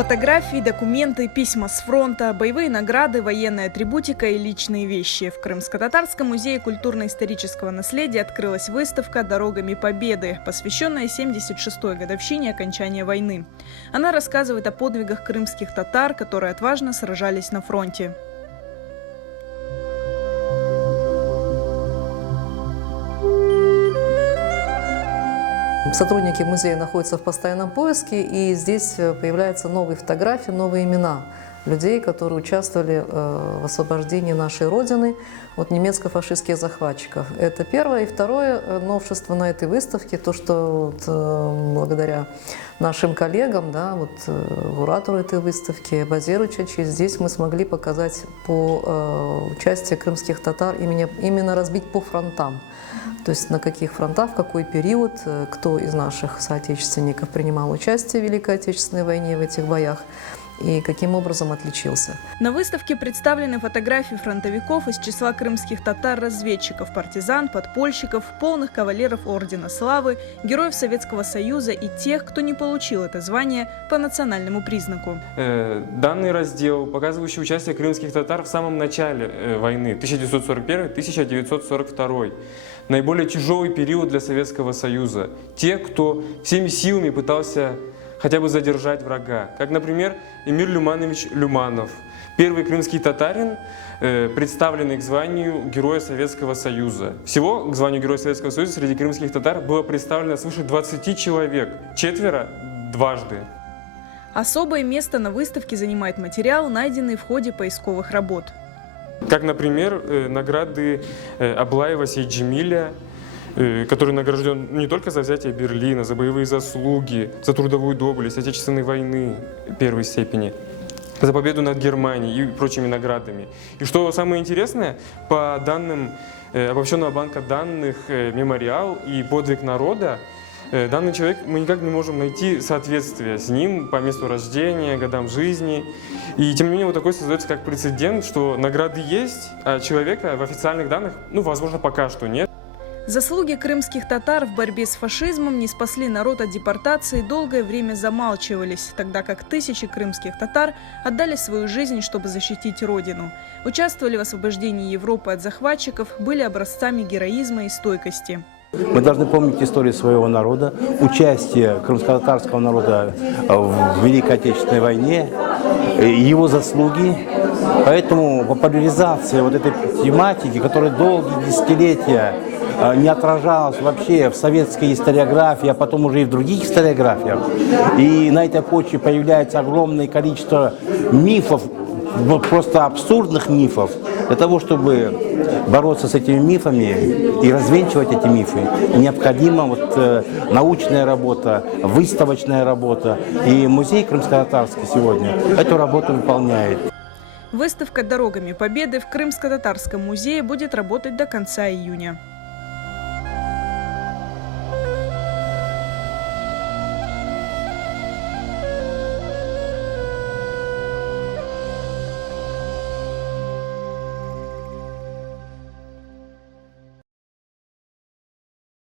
Фотографии, документы, письма с фронта, боевые награды, военная атрибутика и личные вещи. В Крымско-Татарском музее культурно-исторического наследия открылась выставка «Дорогами Победы», посвященная 76-й годовщине окончания войны. Она рассказывает о подвигах крымских татар, которые отважно сражались на фронте. Сотрудники музея находятся в постоянном поиске, и здесь появляются новые фотографии, новые имена людей, которые участвовали в освобождении нашей Родины от немецко-фашистских захватчиков. Это первое. И второе новшество на этой выставке, то, что благодаря нашим коллегам, куратору этой выставки Базеру Чачи, здесь мы смогли показать по участию крымских татар, именно разбить по фронтам. То есть на каких фронтах, в какой период, кто из наших соотечественников принимал участие в Великой Отечественной войне, в этих боях, и каким образом отличился. На выставке представлены фотографии фронтовиков из числа крымских татар-разведчиков, партизан, подпольщиков, полных кавалеров Ордена Славы, героев Советского Союза и тех, кто не получил это звание по национальному признаку. Данный раздел, показывающий участие крымских татар в самом начале войны, 1941-1942, наиболее тяжелый период для Советского Союза. Те, кто всеми силами пытался хотя бы задержать врага, как, например, Эмир Люманович Люманов, первый крымский татарин, представленный к званию Героя Советского Союза. Всего к званию Героя Советского Союза среди крымских татар было представлено свыше 20 человек, 4 дважды. Особое место на выставке занимает материал, найденный в ходе поисковых работ. Как, например, награды Аблаева Сейджемиля, который награжден не только за взятие Берлина, за боевые заслуги, за трудовую доблесть Отечественной войны первой степени, за победу над Германией и прочими наградами. И что самое интересное, по данным Обобщенного банка данных «Мемориал» и «Подвиг народа», данный человек, мы никак не можем найти соответствие с ним по месту рождения, годам жизни. И тем не менее, вот такой создается как прецедент, что награды есть, а человека в официальных данных, возможно, пока что нет. Заслуги крымских татар в борьбе с фашизмом не спасли народ от депортации, долгое время замалчивались, тогда как тысячи крымских татар отдали свою жизнь, чтобы защитить родину. Участвовали в освобождении Европы от захватчиков, были образцами героизма и стойкости. Мы должны помнить историю своего народа, участие крымско-татарского народа в Великой Отечественной войне, его заслуги. Поэтому популяризация вот этой тематики, которая долгие десятилетия не отражалась вообще в советской историографии, а потом уже и в других историографиях. И на этой почве появляется огромное количество мифов, просто абсурдных мифов. Для того, чтобы бороться с этими мифами и развенчивать эти мифы, необходима научная работа, выставочная работа. И музей крымско-татарский сегодня эту работу выполняет. Выставка «Дорогами Победы» в Крымско-Татарском музее будет работать до конца июня.